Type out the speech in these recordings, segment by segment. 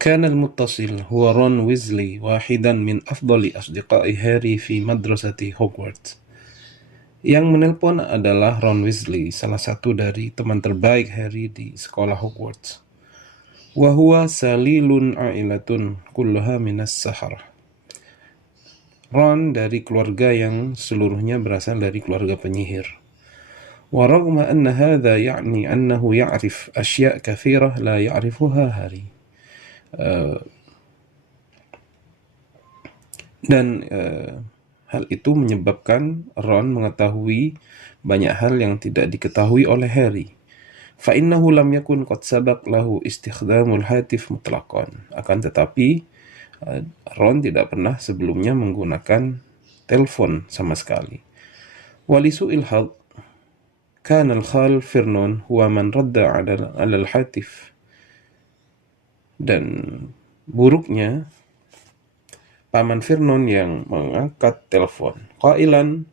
كان المتصل هو رون ويزلي واحدا من أفضل أصدقاء هاري في مدرسة هوجورتس. Yang menelpon adalah Ron Weasley, salah satu dari teman terbaik Harry di sekolah Hogwarts. Wa huwa salilun ailatun kulluha minas sahara. Ron dari keluarga yang seluruhnya berasal dari keluarga penyihir. Wa raghma anna hadha ya'ni annahu ya'rif asya' katsirah la ya'rifuha Harry. Dan hal itu menyebabkan Ron mengetahui banyak hal yang tidak diketahui oleh Harry. فَإِنَّهُ لَمْ يَكُنْ قَدْ سَبَقَ لَهُ اسْتِخْدَامُ الْهَاتِفِ مُطْلَقًا. Akan tetapi Ron tidak pernah sebelumnya menggunakan telepon sama sekali. وَلِسُوءِ الْحَظِّ كَانَ الْخَالُ فِرْنون هُوَ مَنْ رَدَّ عَلَى الْهَاتِفِ. Dan buruknya Paman Vernon yang mengangkat telepon. Qailan,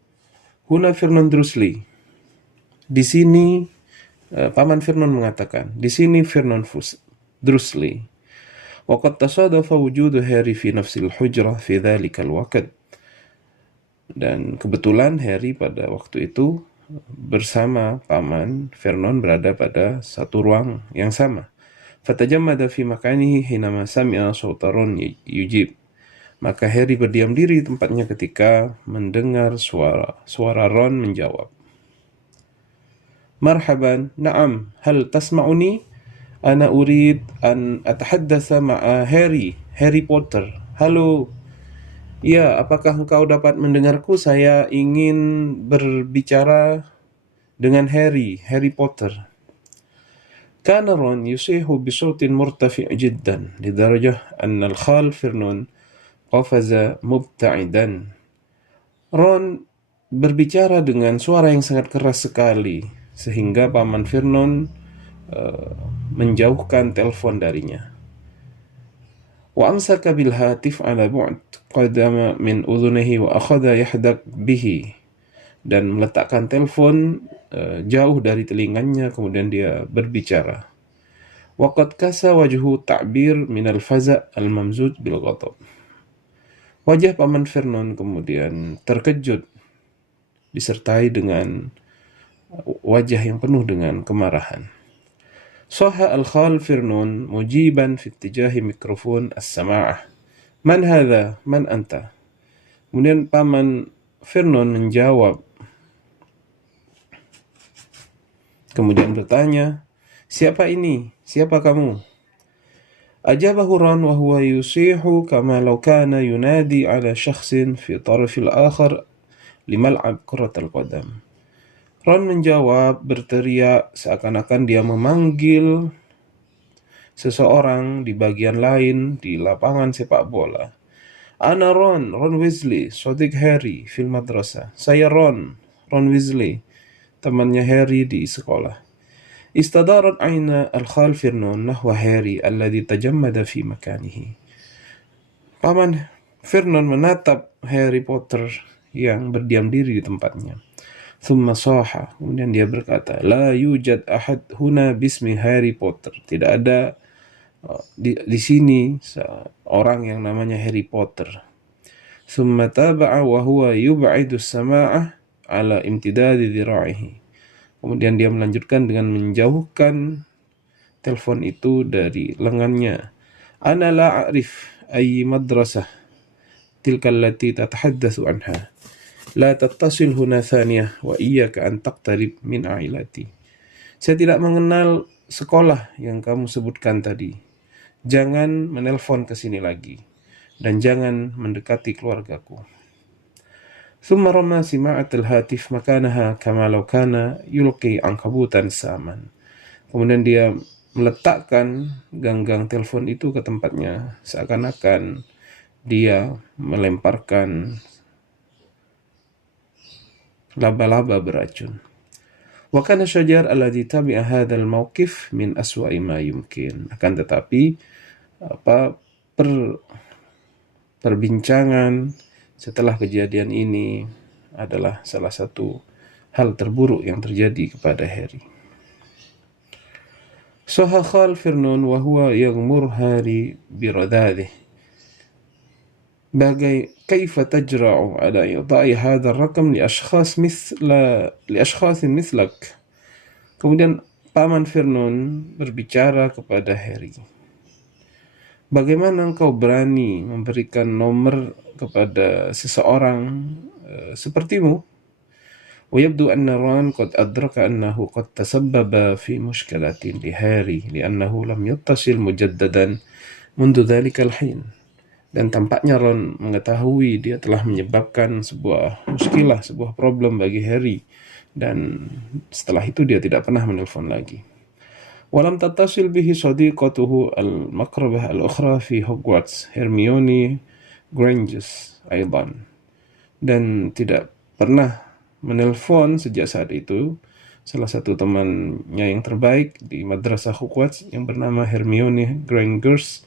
huna Vernon Dursley. Di sini Paman Vernon mengatakan, di sini Vernon Dursley. Wa qad tasadafa wujudu Harry fi nafsil hujrah fi dhalika al-waqt. Dan kebetulan Harry pada waktu itu bersama Paman Vernon berada pada satu ruang yang sama. Fatajammada fi makanihi hinama sami'a sawta Ron yujib. Maka Harry berdiam diri di tempatnya ketika mendengar suara Ron menjawab. Marhaban, na'am, hal tasma'uni? Ana urid an atahaddatsa ma'a Harry Potter. Halo. Ya, apakah engkau dapat mendengarku? Saya ingin berbicara dengan Harry Potter. Kana Ron yusihu bisautin murtafi' jiddan lidarajah anna al-khal Vernon qafaza mubta'idan. Ron berbicara dengan suara yang sangat keras sekali sehingga Paman Vernon menjauhkan telepon darinya. Wa amsaka bil hatif ala bu'd qadama min udhunihi wa akhadha yahdak bihi. Dan meletakkan telepon jauh dari telinganya, kemudian dia berbicara. Wa qad kasa wajhu ta'bir min al-faza' al-mamzud bil ghadab. Wajah Paman Vernon kemudian terkejut disertai dengan wajah yang penuh dengan kemarahan. Saha al-khal Vernon mujiban fi ittijahi mikrofon as-sama'ah. Man hadha? Man anta? Kemudian Paman Vernon menjawab. Kemudian bertanya, siapa ini? Siapa kamu? أجابه رون وهو يصيح كما لو كان ينادي على شخص في طرف الآخر لملعب كرة القدم. Ron menjawab berteriak seakan-akan dia memanggil seseorang di bagian lain di lapangan sepak bola. Ana Ron Weasley, sodik Harry fil madrasah. Saya Ron Weasley, temannya Harry di sekolah. استدارت عين الخال فرنون نحو هاري الذي تجمد في مكانه. Paman Vernon menatap Harry Potter yang berdiam diri di tempatnya. ثم صاح, kemudian dia berkata, لا يوجد أحد هنا باسم Harry Potter. Tidak ada di sini orang yang namanya Harry Potter. ثم تابع وهو يبعد السماعة على امتداد ذراعه. Kemudian dia melanjutkan dengan menjauhkan telepon itu dari lengannya. Ana la a'rif ay madrasah tilka allati tatahaddatsu anha. La tattasil huna thaniyah wa iyyaka an taqtarib min ailati. Saya tidak mengenal sekolah yang kamu sebutkan tadi. Jangan menelpon ke sini lagi dan jangan mendekati keluargaku. ثم رمى سماعة الهاتف مكانها كما لو كان يلقي عنكبوتا ساما. Kemudian dia meletakkan ganggang telepon itu ke tempatnya seakan-akan dia melemparkan laba-laba beracun. وكان الشجار الذي تبع هذا الموقف من أسوأ ما يمكن. Akan tetapi perbincangan setelah kejadian ini adalah salah satu hal terburuk yang terjadi kepada Harry. صاح فرنون وهو يغمر هاري برذاذه كيف تجرأ على إعطاء هذا الرقم لأشخاص مثلك. Kemudian Paman Vernon berbicara kepada Harry, bagaimana engkau berani memberikan nomor kepada seseorang sepertimu? ويبدو أن رون قد أدرك أنه قد تسبب في مشكلة لهاري لأنه لم يتصل مجددا منذ ذلك الحين. Dan tampaknya Ron mengetahui dia telah menyebabkan sebuah muskilah, sebuah problem bagi Harry, dan setelah itu dia tidak pernah menelpon lagi. ولم تتصل به صديقته المقربة الأخرى في هوجوارتس هيرميوني جرينجرز أيضا, dan tidak pernah menelpon sejak saat itu salah satu temannya yang terbaik di madrasah Hogwarts yang bernama Hermione Grangers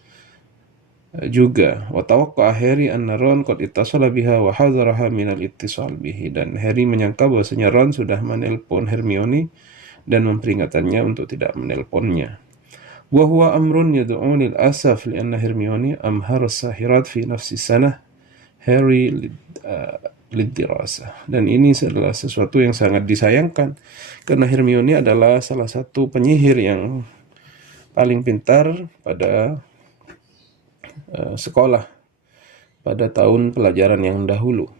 juga. وتوقع Harry أن رون قد اتصل بها وحذرها من الاتصال به, dan Harry menyangka bahwasanya Ron sudah menelpon Hermione dan memperingatannya untuk tidak menelponnya. وهو أمر يدعو للأسف لأن هرميوني أمهر الساحرات في نفس السنة Harry lidirasa. Dan ini adalah sesuatu yang sangat disayangkan karena Hermione adalah salah satu penyihir yang paling pintar pada sekolah pada tahun pelajaran yang dahulu.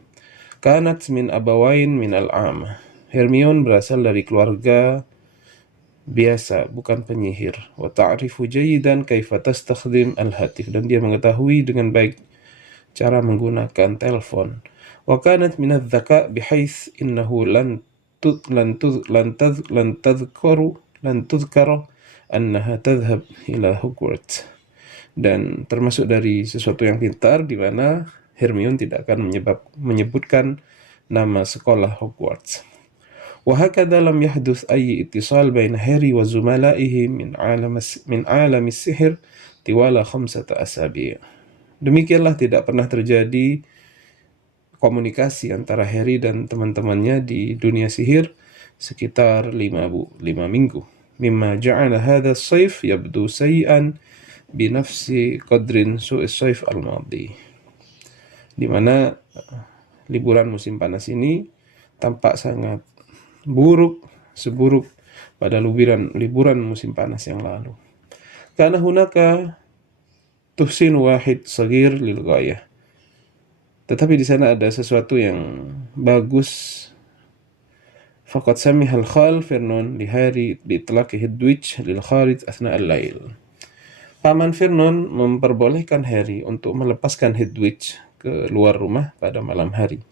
Kanat min abawain min al-am. Hermione berasal dari keluarga biasa, bukan penyihir. Wa ta'rifu jayidan kaifa tastakhdim al-hatif, dan dia mengetahui dengan baik cara menggunakan telepon. وكانت من الذكاء بحيث إنه لن تذكر أنها تذهب إلى هوجوارتس, dan termasuk dari sesuatu yang pintar di mana Hermione tidak akan menyebutkan nama sekolah Hogwarts. وهكذا لم يحدث أي اتصال بين هاري وزملائه من عالم السحر طوال 5 أسابيع. Demikianlah tidak pernah terjadi komunikasi antara Harry dan teman-temannya di dunia sihir sekitar 5 minggu. Mimma ja'ala hadha as-sayf yabdu sayyan bi nafsi qadrin su'is sayf al-madi. Di mana liburan musim panas ini tampak sangat buruk, seburuk pada liburan musim panas yang lalu. Karena hunaka tuhsin wahid sagir lil ghayah. Tetapi di sana ada sesuatu yang bagus. Faqad samiha al-khal Vernon li Harry bi itlaqi Hedwig lil kharij athna al-lail. Paman Vernon memperbolehkan Harry untuk melepaskan Hedwig ke luar rumah pada malam hari.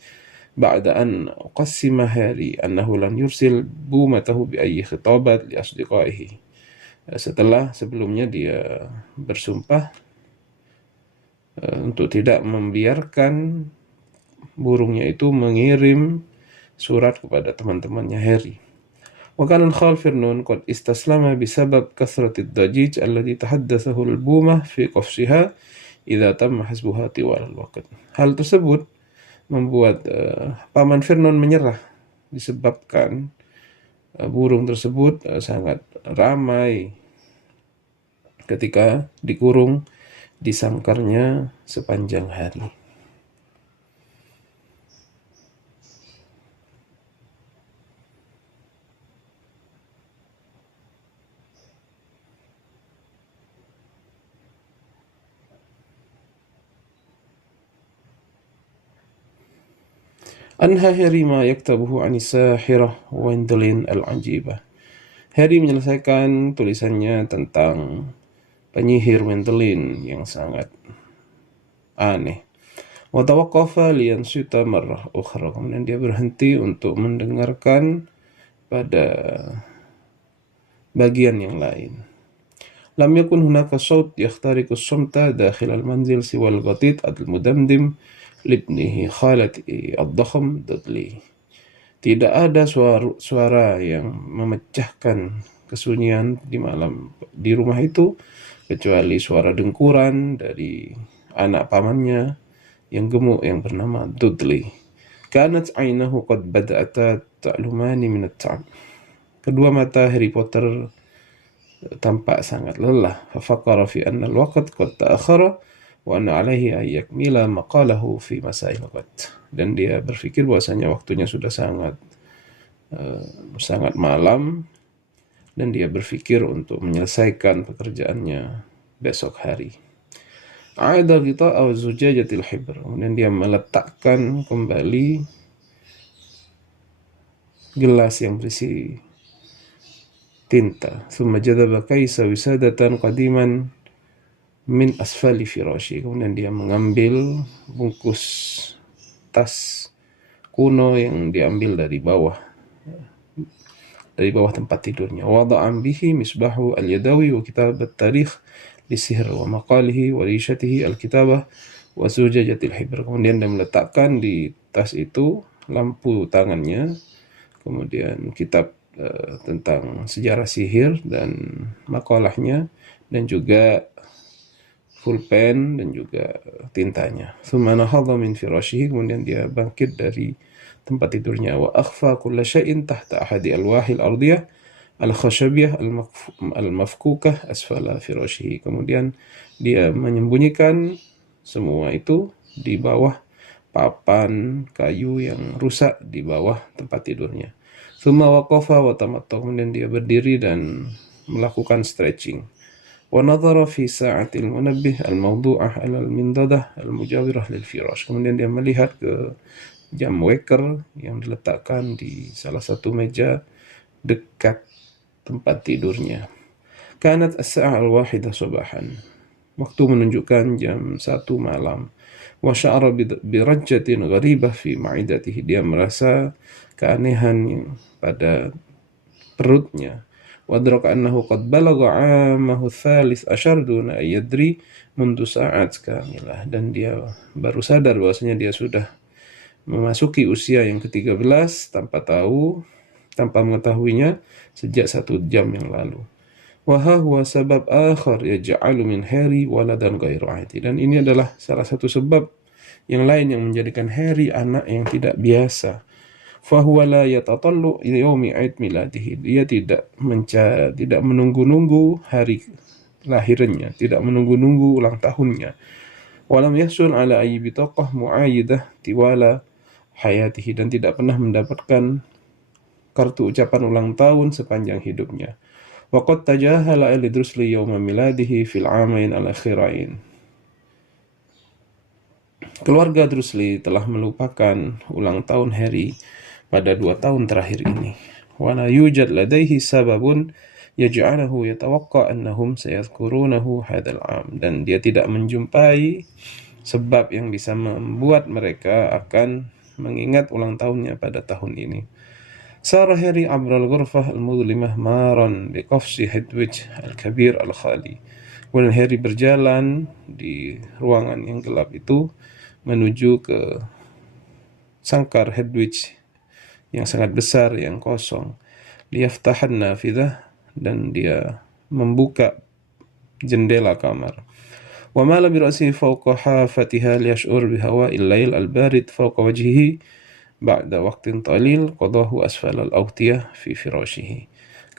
Ba'da an qassima Harry annahu lan yursil bumatahu bi ayyi khitabat li asdiqaihi. Setelah sebelumnya dia bersumpah untuk tidak membiarkan burungnya itu mengirim surat kepada teman-temannya Harry. وكان الخال فرنون قد استسلم بسبب كثرة الضجيج الذي تحدثه البومة في قفصها إذا تم حسبها طوال الوقت. Hal tersebut membuat Paman Vernon menyerah disebabkan burung tersebut sangat ramai ketika dikurung di sangkarnya sepanjang hari. Anha Harry ma yaktabuhu an sahirah Gwendolyn al-ajibah. Harry menyelesaikan tulisannya tentang penyihir Gwendolyn yang sangat aneh. Wa tawaqqafa liyansita marrah ukhra. Kemudian dia berhenti untuk mendengarkan pada bagian yang lain. Lam yakun hunaka saut yakhtariqu as-sumta dakhil al-manzil siwa al-ghatit al-mudamdim libnihi khalati ad-dakhm Dudley. Tidak ada suara yang memecahkan kesunyian di rumah itu kecuali suara dengkuran dari anak pamannya yang gemuk yang bernama Dudley. Kanat aynahu qad bada'ata ta'lumani min at-ta'ab. Kedua mata Harry Potter tampak sangat lelah. Fafakara fi anna al-waqt qad ta'akhara wa anna alaihi an yakmila maqalahu fi masail qad. Dan dia berpikir bahwasanya waktunya sudah sangat malam, dan dia berpikir untuk menyelesaikan pekerjaannya besok hari. Aida ghita'a zujajatil hibr. Kemudian dia meletakkan kembali gelas yang berisi tinta. Thumma jadaba kaisa wisadatan qadiman min asfali firashi. Kemudian dia mengambil bungkus tas kuno yang diambil dari bawah tempat tidurnya. Wada'an bihi misbahu al-yadawi wa kitab at-tarikh lisihr wa maqalihi wa rishatihi al-kitabah wa zujajatil hibr. Kemudian dia meletakkan di tas itu lampu tangannya, kemudian kitab tentang sejarah sihir dan makalahnya, dan juga pulpen dan juga tintanya. Tsumma nahadha min firashihi. Kemudian dia bangkit dari tempat tidurnya. Wa akhfa kulla syai'in tahta ahadi alwahil ardiyah al-khashabiyah al-mafkukah asfala firashihi. Kemudian dia menyembunyikan semua itu di bawah papan kayu yang rusak di bawah tempat tidurnya. Tsumma waqafa wa tamatta. Kemudian dia berdiri dan melakukan stretching. Wa nadhara fi sa'atil munabbih al-mawdu'ah 'ala al-mindadah al-mujawirah lil firash. Kemudian dia melihat ke jam waker yang diletakkan di salah satu meja dekat tempat tidurnya. Kanat as-sa'ah al-wahidah sabahan. Waktu menunjukkan jam 1 malam. Wa sya'ara birajjatin gharibah fi ma'idatihi. Dia merasa keanehan pada perutnya. Wadraka annahu qad balagha 'amahu tsalits asyar duna yadri mundu sa'at kamilah. Dan dia baru sadar bahwasanya dia sudah memasuki usia yang ke-13 tanpa mengetahuinya sejak 1 jam yang lalu. Wa huwa sabab akhar yaj'alu min Harry waladan ghairu 'adi. Dan ini adalah salah satu sebab yang lain yang menjadikan Harry anak yang tidak biasa. Fahuwa la yatatallu yaumi 'id miladihi. Dia tidak menunggu-nunggu hari lahirnya, tidak menunggu-nunggu ulang tahunnya. Walam yahsul ala ayyi bitaqah mu'ayyidah tiwala hayatihi. Dan tidak pernah mendapatkan kartu ucapan ulang tahun sepanjang hidupnya. Wa qad tajahala al-Drusli yawma miladihi fil 'amain al-akhirain. Keluarga Drusli telah melupakan ulang tahun Harry pada 2 tahun terakhir ini. Wa la yujad ladaihi sababun yaj'aluhu yatawaqqa annahum sayadhkurunahu hadzal 'am. Dan dia tidak menjumpai sebab yang bisa membuat mereka akan mengingat ulang tahunnya pada tahun ini. Sara Harry abral ghurfah al-mudlimah maran biqafsi Hedwig al-kabir al-khali. Kemudian Harry berjalan di ruangan yang gelap itu menuju ke sangkar Hedwig yang sangat besar yang kosong. Liyaftahan nafidah. Dan dia membuka jendela kamar. Wa mala bi ra'sihi fawqa hafatiha liyash'ur bihawa'il lail al-barid fawqa wajhihi ba'da waqtin talil qadahu asfal al-awtiyah fi firashihi.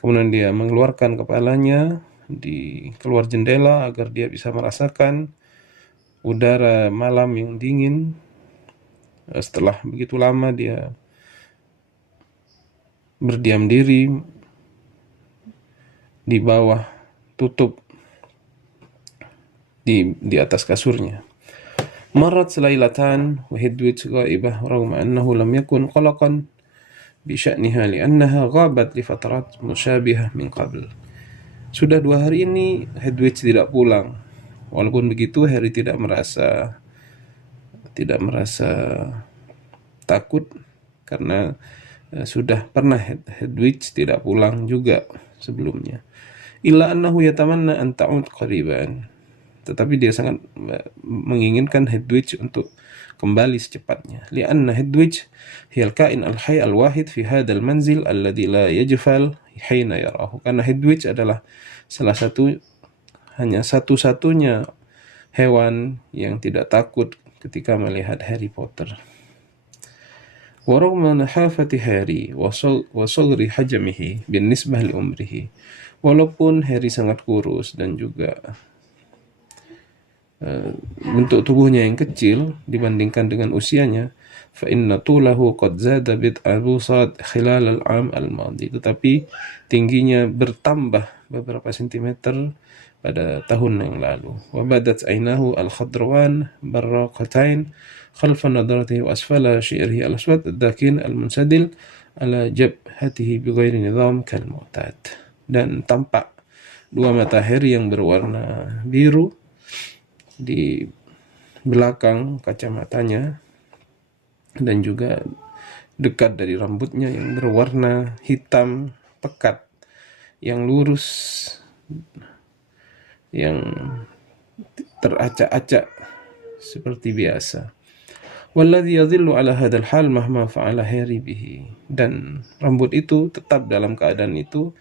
Kemudian dia mengeluarkan kepalanya di keluar jendela agar dia bisa merasakan udara malam yang dingin. Setelah begitu lama dia berdiam diri di bawah tutup di atas kasurnya. Marrat lailatan wa Hedwig ghaibah ragma annahu lam yakun qalaqan bi sya'niha li'annaha ghabat li fatarat mushabihah min qabl. Sudah 2 hari ini Hedwig tidak pulang. Walaupun begitu Harry tidak merasa takut karena sudah pernah Hedwig tidak pulang juga sebelumnya. Illa annahu yatamanna an ta'ud qariban. Tetapi dia sangat menginginkan Hedwig untuk kembali secepatnya. Lianna Hedwig hiyal kain al-hayy al-wahid fi hadzal manzil alladhi la yajfal hina yarahu. Karena Hedwig adalah hanya satu-satunya hewan yang tidak takut ketika melihat Harry Potter. ورغم نحافة هاري وصغر حجمه بالنسبة لعمره Walaupun Harry sangat kurus dan juga bentuk tubuhnya yang kecil dibandingkan dengan usianya, fa inna tulahu qad zada bid'a busat khilal al-'am al-madi, tetapi tingginya bertambah beberapa sentimeter pada tahun yang lalu. Wa badat ainahu al-khadran barraqatain khalfa nadratihi wa asfala syi'rihi al-aswad ad-dakin al-munsadil ala jabhatihi bighairi nizam kal mu'tad. Dan tampak dua mata Harry yang berwarna biru di belakang kacamatanya, dan juga dekat dari rambutnya yang berwarna hitam pekat yang lurus, yang teracak-acak seperti biasa. Walladhi yadhillu ala hadal hal mahma fa'ala Harry bihi, dan rambut itu tetap dalam keadaan itu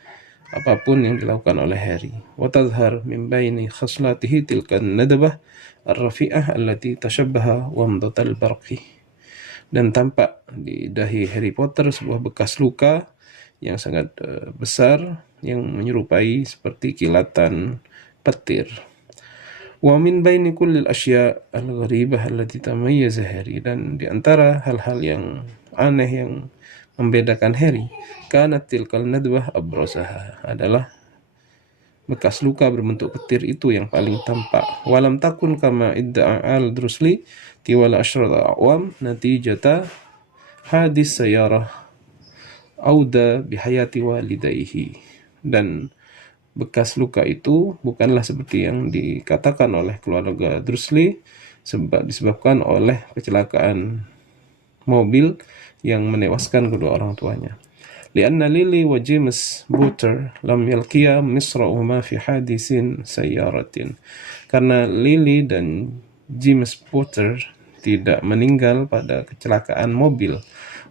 apapun yang dilakukan oleh Harry. Wa tadhhar min baini khaslatihi tilka an-nadbah ar-rafi'ah allati tashabbaha wamdatal barqi, dan tampak di dahi Harry Potter sebuah bekas luka yang sangat besar yang menyerupai seperti kilatan petir. Wa min baini kullil asya' al-gharibah allati tamayyaza Harry, dan di antara hal-hal yang aneh yang membedakan Harry, kanat tilkal nadwah abrasaha, adalah bekas luka berbentuk petir itu yang paling tampak. Walam takun kama idda'a al-Dursley tiwala asyrata a'wam natijata hadis sayarah auda bihayati walidayhi, dan bekas luka itu bukanlah seperti yang dikatakan oleh keluarga Dursley disebabkan oleh kecelakaan mobil yang menewaskan kedua orang tuanya. Lianna Lily wa James Potter lam yalqiya misra'uhuma fi hadisin sayyaratin, karena Lily dan James Potter tidak meninggal pada kecelakaan mobil,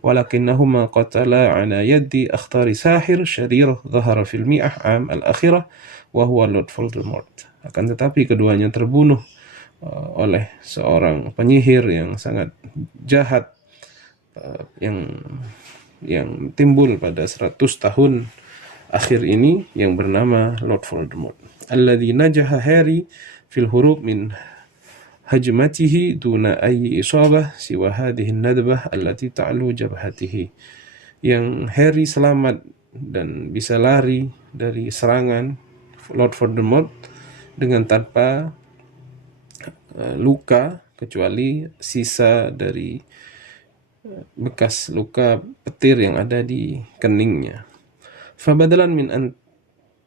walakinnahuma qatala ala yadi akhtari sahir syarir dhahara fil mi'ah am al-akhirah wa huwa Lord Voldemort. Akan tetapi keduanya terbunuh oleh seorang penyihir yang sangat jahat yang timbul pada 100 tahun akhir ini, yang bernama Lord Voldemort. Alladhi najaha Harry fil hurub min hajmatihi duna ayyi isabah siwa hadhihi nadbah allati ta'lu jabhatihi, yang Harry selamat dan bisa lari dari serangan Lord Voldemort dengan tanpa luka kecuali sisa dari bekas luka petir yang ada di keningnya. Fabadalan min an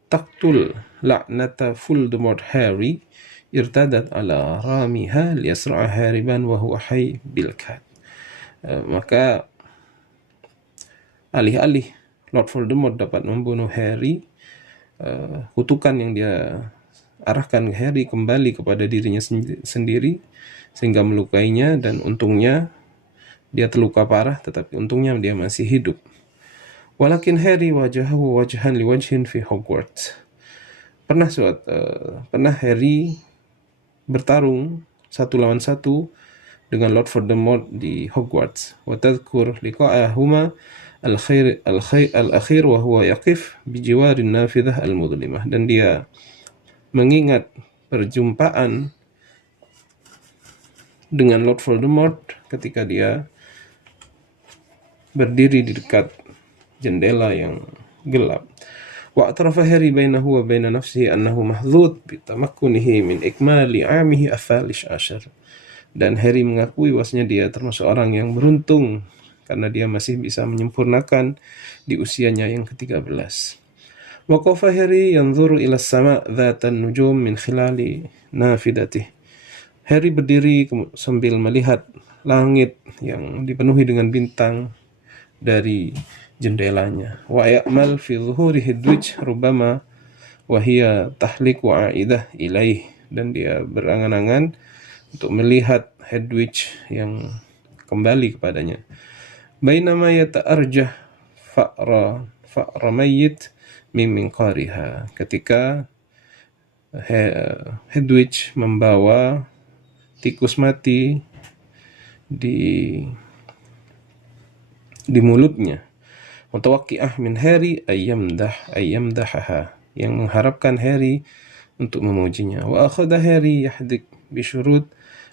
taqtul la'nata Voldemort Harry irtadat ala ramiha liyasra'a hariban wa huwa hayy bil kat. Maka alih-alih Lord Voldemort dapat membunuh Harry, kutukan yang dia arahkan ke Harry kembali kepada dirinya sendiri sehingga melukainya, dan untungnya dia terluka parah, tetapi untungnya dia masih hidup. Walakin Harry wajahahu wajhan liwajhin fi Hogwarts. Pernah Harry bertarung 1 lawan 1 dengan Lord Voldemort di Hogwarts. Wa tadhkur liqa'ahuma al-akhir wa huwa yaqif bi jiwarin nafidah al-mudlimah, dan dia mengingat perjumpaan dengan Lord Voldemort ketika dia berdiri di dekat jendela yang gelap. Wa atrafa Harry bainahu wa baina nafsihi annahu mahdhud bi tamakkunihi min ikmali 'amihi athalish ashar. Dan Harry mengakui bahwasanya dia termasuk orang yang beruntung karena dia masih bisa menyempurnakan di usianya yang ke-13. Waqafa Harry yanzuru ila as-sama' dhatan nujum min khilali nafidatih. Harry berdiri sambil melihat langit yang dipenuhi dengan bintang dari jendelanya. Wa ya'mal fi dhuhuri Hedwig rubama wa hiya tahliku a'idah ilaih, dan dia berangan-angan untuk melihat Hedwig yang kembali kepadanya. Bainama yata'arjah fa'ra mayyit min minqariha, ketika Hedwig membawa tikus mati di mulutnya. Mutawaqqi'ah min Harry ayyamdahaha, yang mengharapkan Harry untuk memujinya. Wa akhadha Harry yahdik bisyurut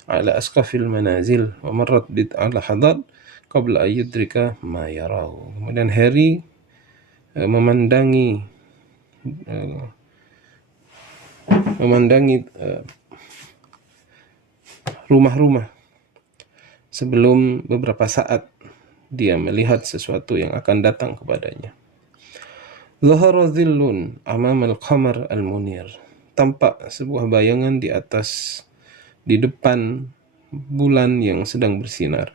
ala asqafil manazil wa marrat bid'a lahadat qabla an yudrika ma yarahu. Kemudian Harry memandangi rumah-rumah sebelum beberapa saat dia melihat sesuatu yang akan datang kepadanya. Zahara dhillun amam al-qamar al-munir. Tampak sebuah bayangan di depan bulan yang sedang bersinar.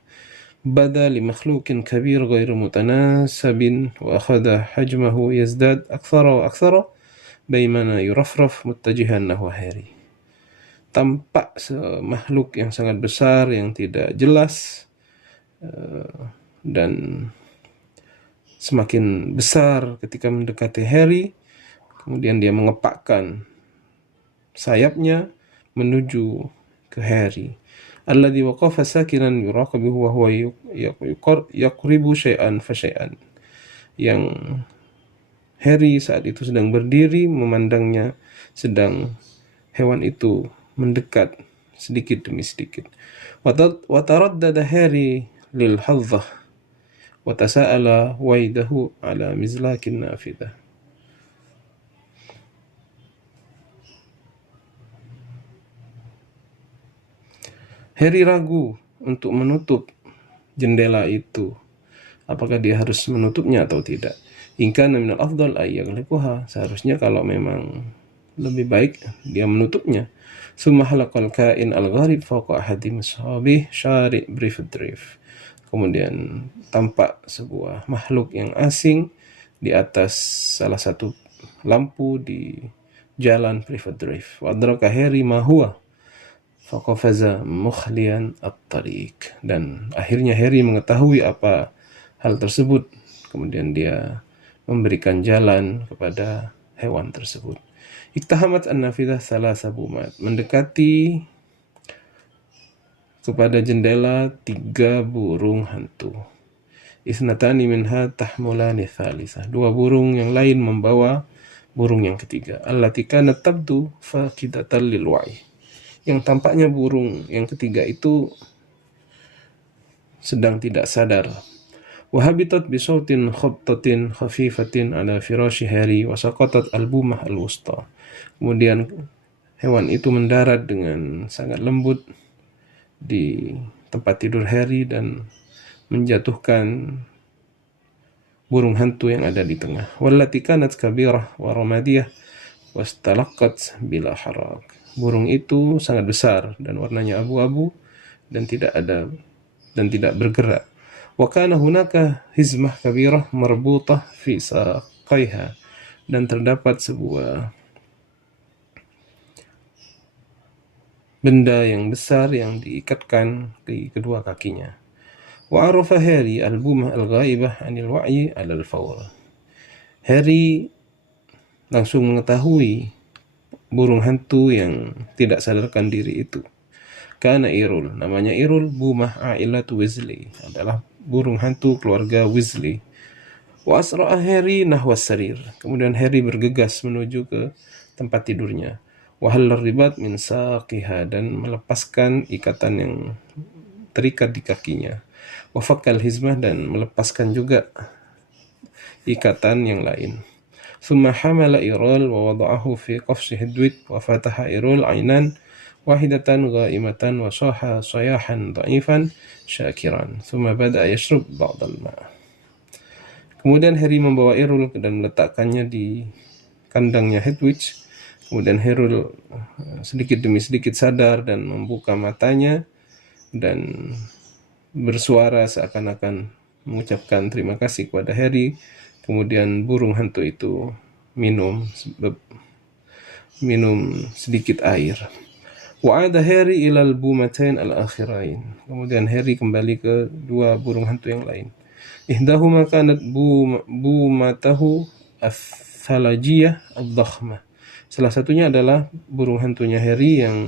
Bada li makhlukin kabir ghairu mutanasabin wa akhadha hajmahu yazdad akthara wa akthara baimana yurafraf muttajihan nahwa Harry. Tampak makhluk yang sangat besar yang tidak jelas dan semakin besar ketika mendekati Harry. Kemudian dia mengepakkan sayapnya menuju ke Harry. Alladhi waqafa sakinan yuraqabihu wa huwa yaqribu syai'an fa syai'an. Yang Harry saat itu sedang berdiri memandangnya, sedang hewan itu mendekat sedikit demi sedikit. Wa taraddada Harry lil hadhah wa tasa'ala waidahu ala mizlakin nafidah. Harry ragu untuk menutup jendela itu. Apakah dia harus menutupnya atau tidak? In kana minal afdal ay yaghliquha. Seharusnya kalau memang lebih baik dia menutupnya. Summa halaqal kain al-gharib fawqa ahadi mashabih syari' brief. Kemudian tampak sebuah makhluk yang asing di atas salah satu lampu di jalan Privet Drive. Wa adraka Harry ma huwa faqafaza mukhlian at-tariq. Dan akhirnya Harry mengetahui apa hal tersebut. Kemudian dia memberikan jalan kepada hewan tersebut. Iktahamat an-nafidah thalatha bumat. Mendekati kepada jendela 3 burung hantu. Isnatani minha tahmulani thalithah. 2 burung yang lain membawa burung yang ketiga. Allati kanat tabdu faqidatan lil wa'i. Yang tampaknya burung yang ketiga itu sedang tidak sadar. Wahabitat bisautin khabtatin khafifatin ala firashi Harry wa saqatat albumah al-wusta. Kemudian hewan itu mendarat dengan sangat lembut di tempat tidur Harry dan menjatuhkan burung hantu yang ada di tengah. Wallati kanat kabirah wa ramadiyah wastalaqat bila harak. Burung itu sangat besar dan warnanya abu-abu dan tidak bergerak. Wa kana hunaka hizmah kabirah marbutah fi saqaiha. Dan terdapat sebuah benda yang besar yang diikatkan di kedua kakinya. Wa arafa Harry al-bumah al-ghaibah anil wa'yi ala al-fawr. Harry langsung mengetahui burung hantu yang tidak sadarkan diri itu. Kana Irul, namanya Irul, bumah a'ilatu Weasley, adalah burung hantu keluarga Weasley. Wa asra'a Harry nahwa sarir. Kemudian Harry bergegas menuju ke tempat tidurnya. Wa hallar ribat min saqiha, dan melepaskan ikatan yang terikat di kakinya. Wa fakkal hizmah, dan melepaskan juga ikatan yang lain. ثم حمل إيرول ووضعه في قفص هدويك وفتح إيرول عينان واحدة غائمة وصاح صياحا ضعيفا شاكرا ثم بدأ يشرب بعض الماء. Kemudian Harry membawa Errol dan meletakkannya di kandangnya Hedwig. Kemudian Errol sedikit demi sedikit sadar dan membuka matanya dan bersuara seakan-akan mengucapkan terima kasih kepada Harry. Kemudian burung hantu itu minum sedikit air. Wa'ada Harry ilal bumatain al-akhirain. Kemudian Harry kembali ke 2 burung hantu yang lain. Ihdahuma kanat bumatahu al-thalajiyah al-dhakhmah. Salah satunya adalah burung hantunya Harry yang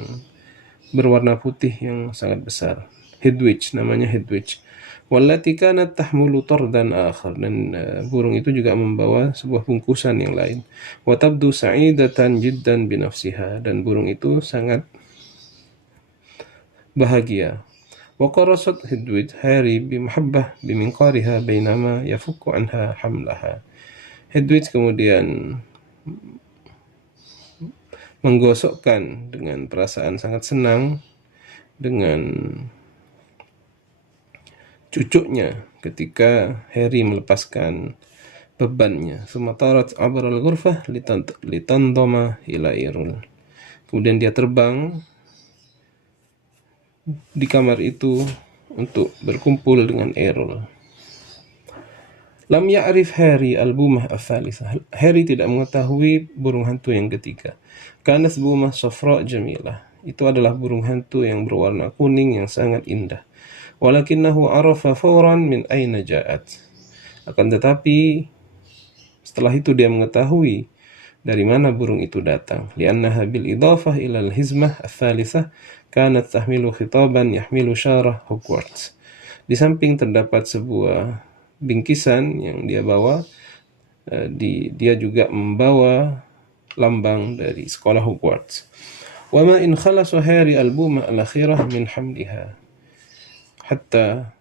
berwarna putih yang sangat besar. Hedwig, namanya Hedwig. Wallati kanat tahmulu tardan akhar, dan burung itu juga membawa sebuah bungkusan yang lain. Wa tabdu sa'idatan jiddan binafsiha, dan burung itu sangat bahagia. Wa qarasat Hedwig Harry bimahabbah biminqariha bainama yafukku anha hamlaha. Hedwig kemudian menggosokkan dengan perasaan sangat senang dengan cucunya ketika Harry melepaskan bebannya. Sumatarat abral ghurfah litandama ila irul. Kemudian dia terbang di kamar itu untuk berkumpul dengan Errol. Lam ya'rif Harry al-bumah al-thalithah. Harry tidak mengetahui burung hantu yang ketiga. Kanas bumah safra jamilah. Itu adalah burung hantu yang berwarna kuning yang sangat indah. Walakinnahu arafa fawran min aina ja'at. Akan tetapi setelah itu dia mengetahui dari mana burung itu datang. Li'annaha bil idafah ila al-hizmah al-thalithah kanat tahmilu khitaban yahmilu syarah Hogwarts. Di samping terdapat sebuah bingkisan yang dia bawa, dia juga membawa lambang dari sekolah Hogwarts. Wama in khalasa Harry al-bumah al-akhirah min hamliha hatta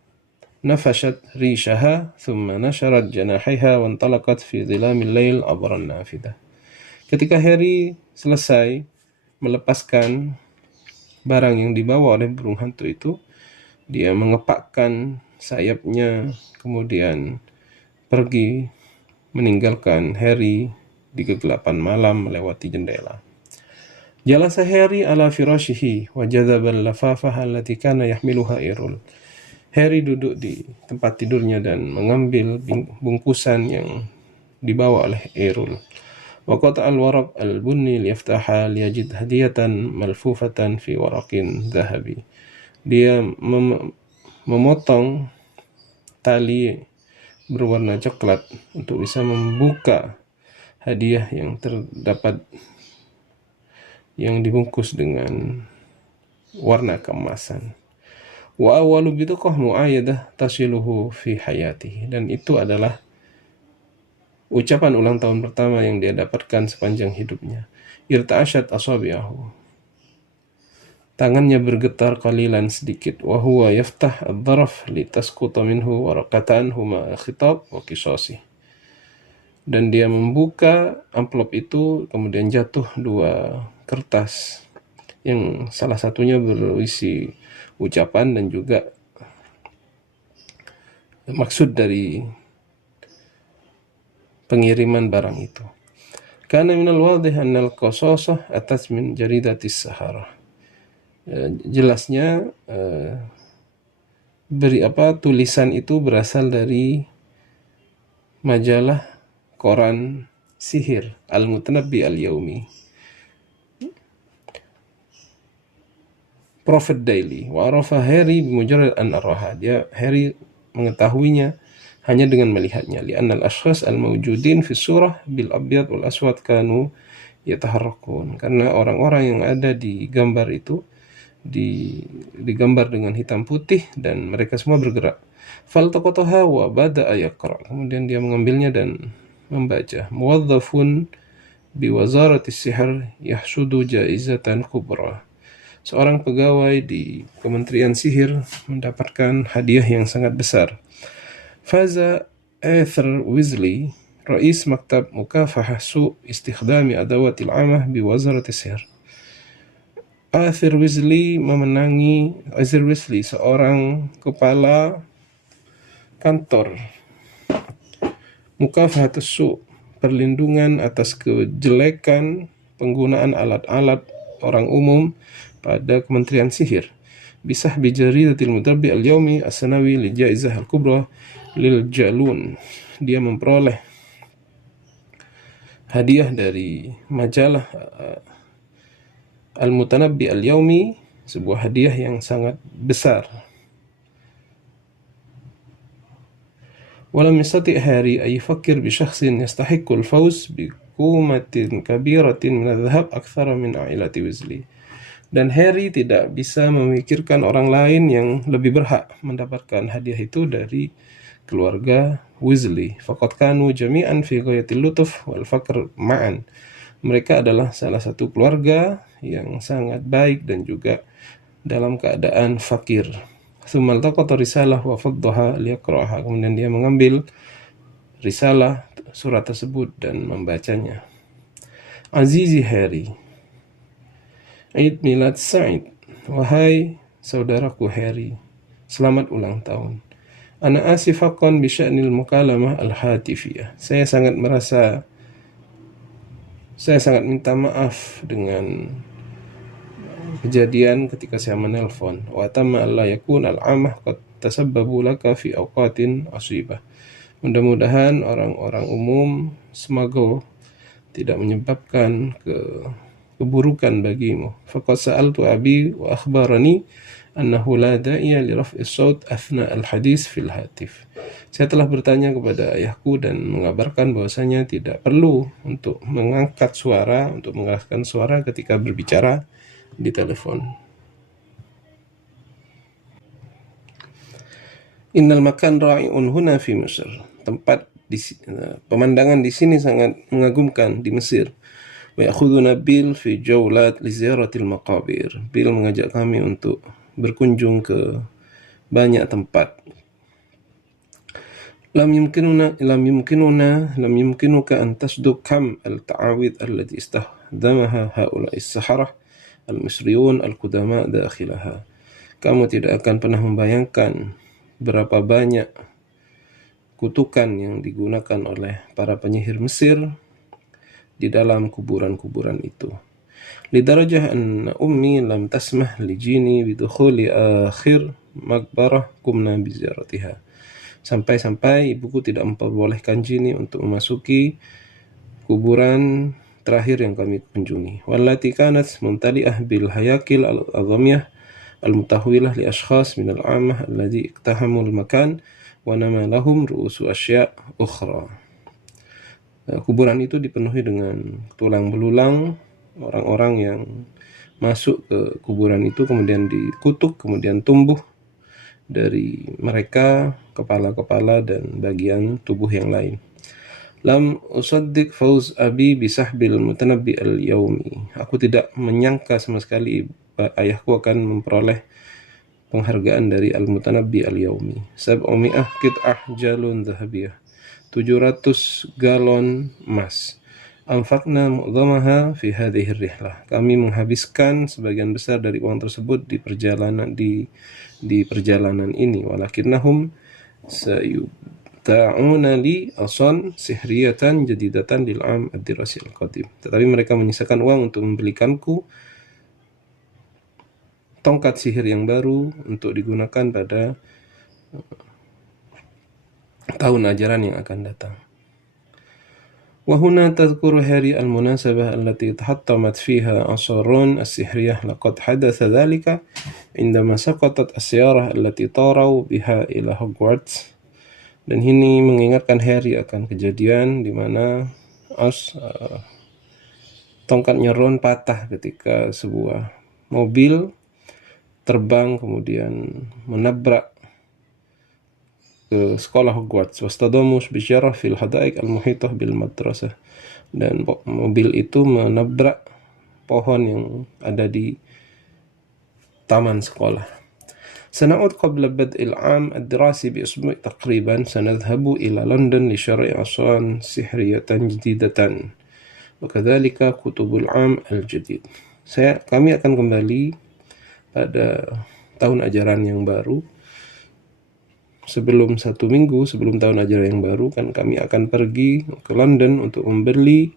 nafashat rishaha thumma nasharat janahiha wa antalaqat fi dhilamil lail abra an-nafidah. Ketika Harry selesai melepaskan barang yang dibawa oleh burung hantu itu, dia mengepakkan sayapnya, kemudian pergi meninggalkan Harry di kegelapan malam melewati jendela. Jalasa Harry ala firashihi wa jadhaba al-lafafah allati kana yahmiluha Errol. Harry duduk di tempat tidurnya dan mengambil bungkusan yang dibawa oleh Errol. Wa qata al-waraq al-bunni liyaftaha liyajid hadiyatan malfufatan fi waraqin dhahabi. Dia memotong tali berwarna coklat untuk bisa membuka hadiah yang terdapat yang dibungkus dengan warna keemasan. Wa awwalu bidqah mu'ayyadah tasiluhu fi hayatihi, dan itu adalah ucapan ulang tahun pertama yang dia dapatkan sepanjang hidupnya. Irta'ashat asabi'ahu, tangannya bergetar qalilan sedikit. Wa huwa yaftah ad-dharaf litasquta minhu waraqatan huma khitab wa qisasi, dan dia membuka amplop itu, kemudian jatuh dua kertas yang salah satunya berisi ucapan dan juga maksud dari pengiriman barang itu. Kana minal wadih anna al-qasasah atas min jaridatis Sahara. Jelasnya tulisan itu berasal dari majalah koran sihir Al-Mutanabbi Al-Yaumi, Prophet Daily. Wa arafa Harry bimujarrad an araha. Harry mengetahuinya hanya dengan melihatnya. Li'anna al-ashkhas al-mawjudin fi surah bil abyad wal aswad kanu yataharrakun. Karena orang-orang yang ada di gambar itu digambar dengan hitam putih dan mereka semua bergerak. Faltaqataha wa bada'a yaqra. Kemudian dia mengambilnya dan membaca. Muwazzafun bi wazarati sihr yahsudu jaizatan kubra. Seorang pegawai di Kementerian Sihir mendapatkan hadiah yang sangat besar. Faza Arthur Weasley, Rais Maktab Mukafahah Su' Istikhdami Adawatil Amah bi Wazarati Sihr. Arthur Weasley, seorang kepala kantor Mukafahatus Su', perlindungan atas kejelekan penggunaan alat-alat orang umum pada Kementerian Sihir. Bisah bijaridatil mudarbi al-yawmi as-sanawi li jaizah al-kubra lil jalun. Dia memperoleh hadiah dari majalah Al-Mutanabbi Al-Yawmi, sebuah hadiah yang sangat besar. Walam yastati' Harry ay yufakkir bi shakhsin yastahiqqu al-fawz bi qumatin kabiratin min adh-dhahab akthara min a'ilati Weasley. Dan Harry tidak bisa memikirkan orang lain yang lebih berhak mendapatkan hadiah itu dari keluarga Weasley. Faqad kanu jami'an fi ghayatil lutuf wal faqr ma'an. Mereka adalah salah satu keluarga yang sangat baik dan juga dalam keadaan fakir. Thumma altaqata risalah wa faddaha liyaqra'aha. Kemudian dia mengambil risalah surat tersebut dan membacanya. Azizi Harry, Eid Milad Sa'id. Wahai saudaraku Harry, selamat ulang tahun. Ana asifakon bisya'nil mukalamah al-hatifiyah. Saya sangat minta maaf dengan kejadian ketika saya menelpon. Wa tamma alla yakun al-amah qad tasabbabu laka fi awqatin asibah. Mudah-mudahan orang-orang umum smuggle tidak menyebabkan keburukan bagimu. Faqad sa'altu abi wa akhbarani annahu la da'iya li raf'is saut athna al-hadis fil hatif. Saya telah bertanya kepada ayahku dan mengabarkan bahwasanya tidak perlu untuk mengangkat suara, untuk mengeraskan suara ketika berbicara di telepon. Innal makan ra'iun huna fi Mesir. Pemandangan di sini sangat mengagumkan di Mesir. Wa ya'khuduna Bill fi jawlat li ziyaratil maqabir. Bill mengajak kami untuk berkunjung ke banyak tempat. Lam yumkinuka an tasduk kam al-ta'awid allati istahdamaha haula'i as-saharah al-misriyun al-qudama dakhilaha. Kamu tidak akan pernah membayangkan berapa banyak kutukan yang digunakan oleh para penyihir Mesir di dalam kuburan-kuburan itu. Lidarajah anna ummi lam tasmah li jini bidukhuli akhir maqbarah kumna biziaratiha. Sampai-sampai ibuku tidak memperbolehkan Jini untuk memasuki kuburan terakhir yang kami kunjungi. Wallati kanat mumtali'ah bil hayakil al-azamiyah al-mutahwilah li ashkhas min al-'amah alladhi iktahamu al-makan wa nama lahum ru'usu asya' ukhra. Kuburan itu dipenuhi dengan tulang belulang orang-orang yang masuk ke kuburan itu, kemudian dikutuk, kemudian tumbuh dari mereka kepala-kepala dan bagian tubuh yang lain. Lam usaddiq fauz abi bisahbil mutanabbi al-yaumi. Aku tidak menyangka sama sekali ayahku akan memperoleh penghargaan dari al-mutanabbi al-yaumi. 700 qit'ah jalun dhahabiyah. 700 galon emas. Anfaqna mu'dhamaha fi hadhihi rihlah. Kami menghabiskan sebagian besar dari uang tersebut di perjalanan ini. Walakinnahum sayubta'una li asan sihriyatan jadidatan lil 'am ad-dirasi al-qadim. Tetapi mereka menyisakan uang untuk membelikanku tongkat sihir yang baru untuk digunakan pada tahun ajaran yang akan datang. وهنا تذكر هاري المناسبة التي تحطمت فيها أسرون السحرية. لقد حدث ذلك عندما سقطت السيارة التي طاروا بها إلى هوغوارتس. Dan ini mengingatkan Harry akan kejadian di mana tongkatnya Ron patah ketika sebuah mobil terbang kemudian menabrak ke sekolah Hogwarts. Wastadamus bisyarah fil hadaik al-muhitah bil madrasah. Dan mobil itu menabrak pohon yang ada di taman sekolah. Sana'ud qabla bad'il 'am ad-dirasi bi usbu' taqriban sanadhhabu ila London li syar'i asan sihriyatan jadidatan. Wa kadzalika kutubul 'am al-jadid. Kami akan kembali pada tahun ajaran yang baru. Sebelum 1 minggu sebelum tahun ajaran yang baru kan kami akan pergi ke London untuk membeli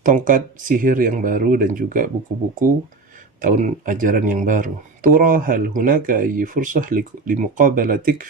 tongkat sihir yang baru dan juga buku-buku tahun ajaran yang baru. Tura hal hunaka ayyi fursah li muqabalatik